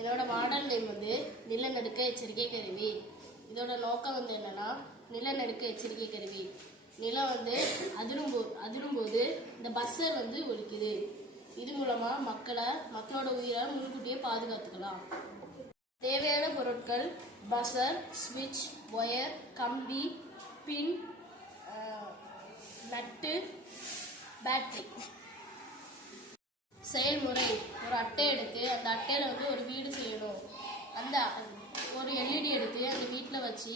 இதோட model name வந்து நிலநடுக்க எச்சரிக்கை கருவி. இதோட நோக்கம் வந்து என்னன்னா, நிலநடுக்க எச்சரிக்கை கருவி. நிலம் வந்து அதிரும்போது இந்த பஸ்ஸர் வந்து ஒலிக்குது. இது மூலமா மக்களோட உயிரை முன்கூட்டியே பாதுகாத்துக்கலாம். தேவையான பொருட்கள் பஸ்ஸர், ஸ்விட்ச், ஒயர், கம்பி, பின், நட்டு, பேட்டரி. செயல்முறை: ஒரு அட்டை எடுத்து அந்த அட்டையில் வந்து ஒரு வீடு செய்யணும். அந்த ஒரு எல்இடி எடுத்து அந்த வீட்டில் வச்சு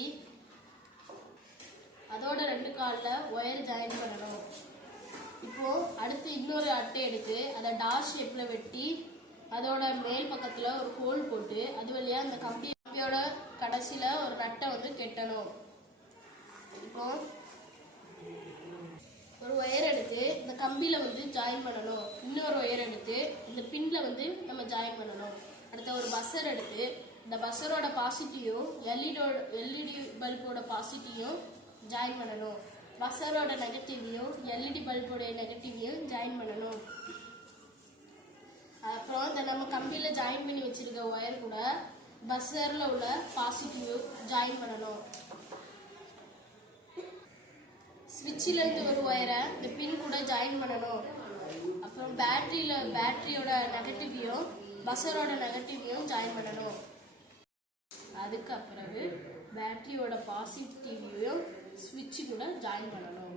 அதோட 2 காலில் ஒயர் ஜாயின் பண்ணணும். இப்போது அடுத்து இன்னொரு அட்டை எடுத்து அதை டாஷ் ஷேப்பில் வெட்டி அதோட மேல் பக்கத்தில் ஒரு ஹோல் போட்டு அது வழியாக அந்த கம்பியோட கடைசியில் ஒரு நட்டை வந்து கெட்டணும். இப்போ ஒரு ஒயர் எடுத்து இந்த கம்பியில் வந்து ஜாயின் பண்ணணும். இன்னொரு ஒயர் எடுத்து இந்த பின்னில் வந்து நம்ம ஜாயின் பண்ணணும். அடுத்த ஒரு பஸ்ஸர் எடுத்து இந்த பஸ்ஸரோட பாசிட்டிவும் எல்இடி பல்போட பாசிட்டிவும் ஜாயின் பண்ணணும். பஸ்ஸரோட நெகட்டிவையும் எல்இடி பல்போட நெகட்டிவையும் ஜாயின் பண்ணணும். அப்புறம் இந்த நம்ம கம்பியில் ஜாயின் பண்ணி வச்சிருக்க ஒயர் கூட பஸ்ஸரில் உள்ள பாசிட்டிவ் ஜாயின் பண்ணணும். ஸ்விட்சிலேருந்து ஒரு ஒயரை இந்த பின் கூட ஜாயின் பண்ணணும். அப்புறம் பேட்டரியோட நெகட்டிவையும் பஸ்ஸரோட நெகட்டிவையும் ஜாயின் பண்ணணும். அதுக்கப்புறம் பேட்டரியோட பாசிட்டிவையும் ஸ்விட்சு கூட ஜாயின் பண்ணணும்.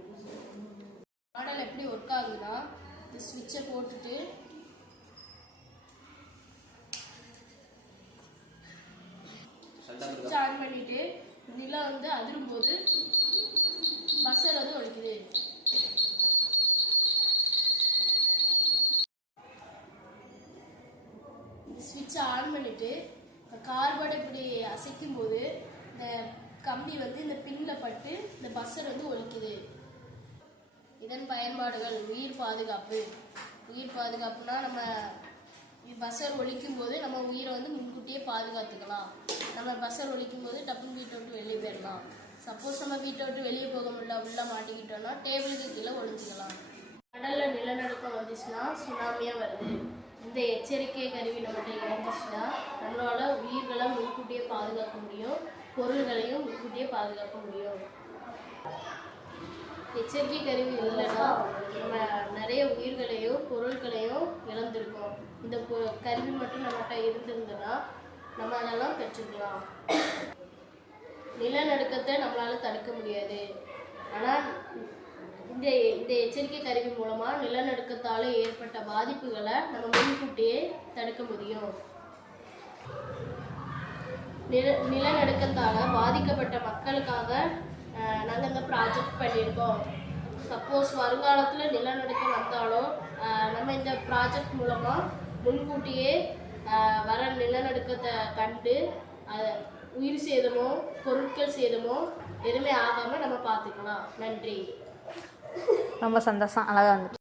மாடல் எப்படி ஒர்க் ஆகுதுன்னா, இந்த ஸ்விட்சை போட்டுட்டு ஸ்விட்ச் ஆன் பண்ணிட்டு நிலம் வந்து அதிரும்போது பஸ்ஸர் வந்து ஒலிக்குது. ஸ்விட்சை ஆன் பண்ணிட்டு கார்போர்டை இப்படி அசைக்கும் போது இந்த கம்பி வந்து இந்த பின்னில் பட்டு இந்த பஸ்ஸர் வந்து ஒலிக்குது. இதன் பயன்பாடுகள்: உயிர் பாதுகாப்பு. உயிர் பாதுகாப்புனா நம்ம பஸ்ஸர் ஒலிக்கும் போது நம்ம உயிரை வந்து முன்கூட்டியே பாதுகாத்துக்கலாம். நம்ம பஸ்ஸர் ஒலிக்கும் போது டப்புன்னு வீட்டை விட்டு வெளியே போயிடலாம். சப்போஸ் நம்ம வீட்டை விட்டு வெளியே போக முடியல, உள்ள மாட்டிக்கிட்டோம்னா டேபிளுக்கு கீழே ஒழிஞ்சிக்கலாம். கடலில் நிலநடுக்கம் வந்துச்சுன்னா சுனாமியாக வருது. இந்த எச்சரிக்கை கருவி நம்மகிட்ட இருந்துச்சுன்னா நம்மளால உயிர்களை முன்கூட்டியே பாதுகாக்க முடியும், பொருள்களையும் முன்கூட்டியே பாதுகாக்க முடியும். எச்சரிக்கை கருவி இல்லைன்னா நம்ம நிறைய உயிர்களையும் பொருட்களையும் இழந்திருக்கோம். இந்த கருவி மட்டும் நம்மகிட்ட இருந்திருந்ததுன்னா நம்ம அதெல்லாம் பெற்றுக்கலாம். நிலநடுக்கத்தை நம்மளால தடுக்க முடியாது. ஆனால் இந்த எச்சரிக்கை கருவி மூலமா நிலநடுக்கத்தால் ஏற்பட்ட பாதிப்புகளை நம்ம முன்கூட்டியே தடுக்க முடியும். நிலநடுக்கத்தால் பாதிக்கப்பட்ட மக்களுக்காக நாங்கள் இந்த ப்ராஜெக்ட் பண்ணியிருக்கோம். சப்போஸ் வருங்காலத்தில் நிலநடுக்கம் வந்தாலும் நம்ம இந்த ப்ராஜெக்ட் மூலமாக முன்கூட்டியே வர நிலநடுக்கத்தை கண்டு உயிர் சேதமோ பொருட்கள் சேதமோ எதுவுமே ஆகாமல் நம்ம பார்த்துக்கலாம். நன்றி. ரொம்ப சந்தோஷம். அழகாக இருந்துச்சு.